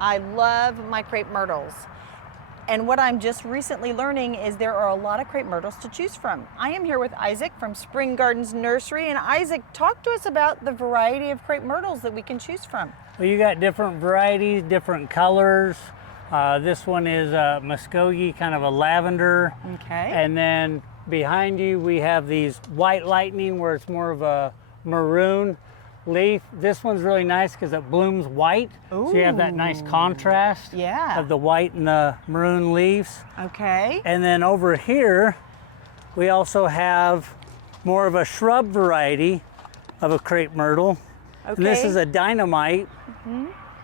I love my crepe myrtles. And what I'm just recently learning is there are a lot of crepe myrtles to choose from. I am here with Isaac from Spring Gardens Nursery. And Isaac, talk to us about the variety of crepe myrtles that we can choose from. Well, you got different varieties, different colors. This one is Muskogee, kind of a lavender. Okay. And then behind you, we have these white lightning where it's more of a maroon leaf. This one's really nice because it blooms white. Ooh. So you have that nice contrast of the white and the maroon leaves. Okay. And then over here, we also have more of a shrub variety of a crepe myrtle. Okay. And this is a dynamite,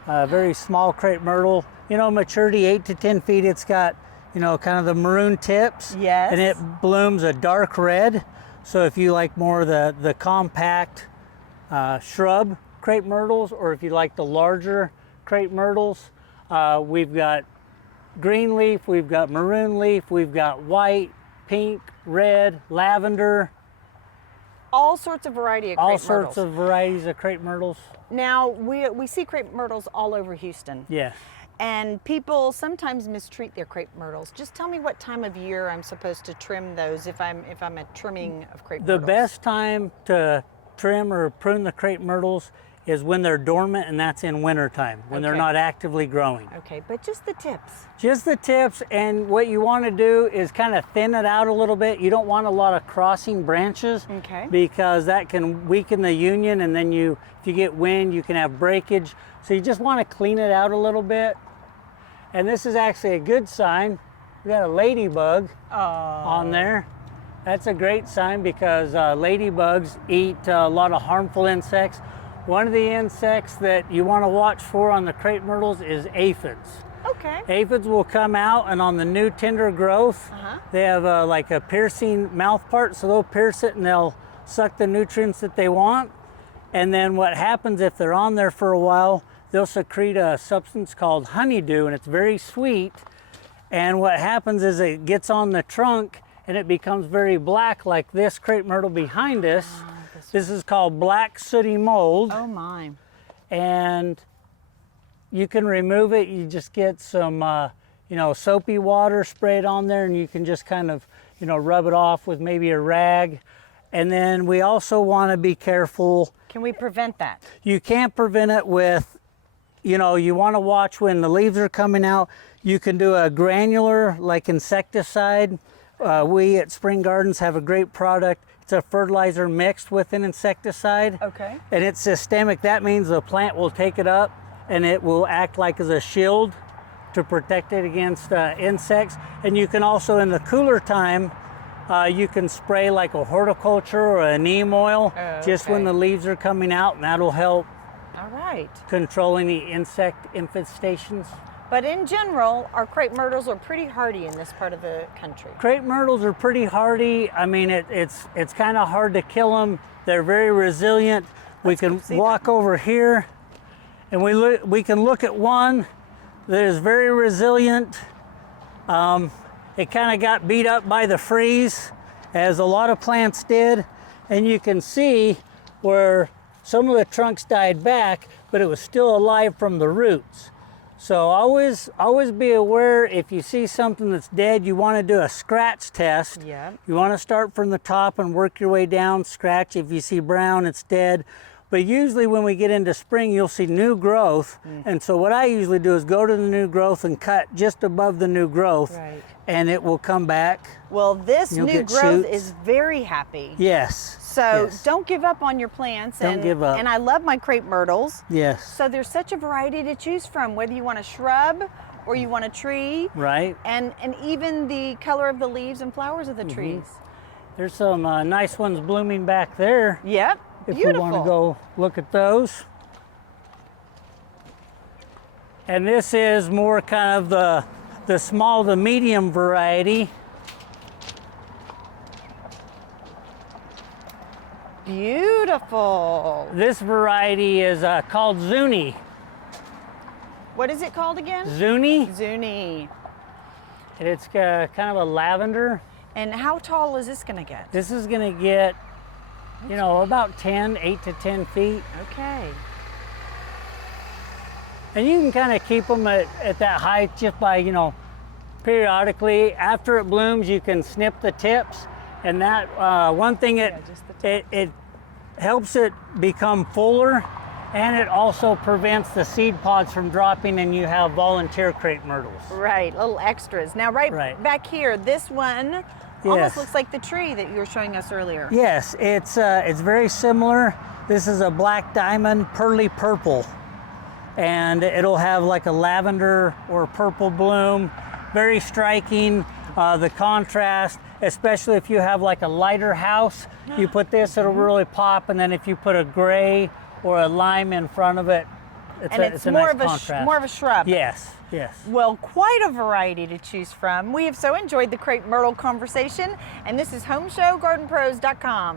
a very small crepe myrtle. You know, maturity 8 to 10 feet. It's got, you know, kind of the maroon tips. Yes. And it blooms a dark red. So if you like more of the compact shrub crepe myrtles, or if you like the larger crepe myrtles, we've got green leaf, we've got maroon leaf, we've got white, pink, red, lavender. All sorts of variety of crepe myrtles. All sorts of varieties of crepe myrtles. Now, we see crepe myrtles all over Houston. Yes. And people sometimes mistreat their crepe myrtles. Just tell me what time of year I'm supposed to trim those if I'm a trimming of crepe myrtles. The best time to trim or prune the crepe myrtles is when they're dormant, and that's in wintertime, when they're not actively growing. Okay, but just the tips. Just the tips, and what you want to do is kind of thin it out a little bit. You don't want a lot of crossing branches, because that can weaken the union, and then if you get wind, you can have breakage. So you just want to clean it out a little bit. And this is actually a good sign. We got a ladybug on there. That's a great sign because ladybugs eat a lot of harmful insects. One of the insects that you want to watch for on the crepe myrtles is aphids. Okay. Aphids will come out, and on the new tender growth, they have like a piercing mouth part, so they'll pierce it and they'll suck the nutrients that they want. And then what happens if they're on there for a while, they'll secrete a substance called honeydew, and it's very sweet. And what happens is it gets on the trunk and it becomes very black, like this crepe myrtle behind us. This is called black sooty mold. Oh my. And you can remove it. You just get some, you know, soapy water, spray it on there, and you can just kind of, you know, rub it off with maybe a rag. And then we also want to be careful. Can we prevent that? You can't prevent it with, you know, you want to watch when the leaves are coming out. You can do a granular, like insecticide. We at Spring Gardens have a great product. It's a fertilizer mixed with an insecticide. Okay. And it's systemic. That means the plant will take it up and it will act like as a shield to protect it against insects. And you can also, in the cooler time, you can spray like a horticulture or a neem oil just when the leaves are coming out, and that'll help control any insect infestations. But in general, our crepe myrtles are pretty hardy in this part of the country. Crepe myrtles are pretty hardy. I mean, it's kind of hard to kill them. They're very resilient. We can walk over here, and we can look at one that is very resilient. It kind of got beat up by the freeze, as a lot of plants did, and you can see where some of the trunks died back, but it was still alive from the roots. So always be aware if you see something that's dead, you want to do a scratch test. Yeah. You want to start from the top and work your way down, scratch. If you see brown, it's dead. But usually when we get into spring, you'll see new growth. And so what I usually do is go to the new growth and cut just above the new growth, and it will come back. Well, this new growth is very happy. Yes. So don't give up on your plants. Don't give up. And I love my crepe myrtles. Yes. So there's such a variety to choose from, whether you want a shrub or you want a tree. Right. And even the color of the leaves and flowers of the trees. There's some nice ones blooming back there. Yep. If Beautiful. we want to go look at those. And this is more kind of the small to medium variety. Beautiful. This variety is called Zuni. What is it called again? Zuni. Zuni. And it's kind of a lavender. And how tall is this going to get? This is going to get, you know, about 8 to 10 feet. Okay. And you can kind of keep them at that height just by, you know, periodically. After it blooms, you can snip the tips. And that one thing, it helps it become fuller, and it also prevents the seed pods from dropping, and you have volunteer crepe myrtles. Right, little extras. Now right back here, this one almost looks like the tree that you were showing us earlier. Yes, it's very similar. This is a black diamond pearly purple, and it'll have like a lavender or purple bloom. Very striking, the contrast, especially if you have like a lighter house. You put this, it'll really pop, and then if you put a gray or a lime in front of it, it's a more nice of contrast. more of a shrub. Yes, yes. Well, quite a variety to choose from. We have so enjoyed the Crepe Myrtle conversation, and this is HomeShowGardenPros.com.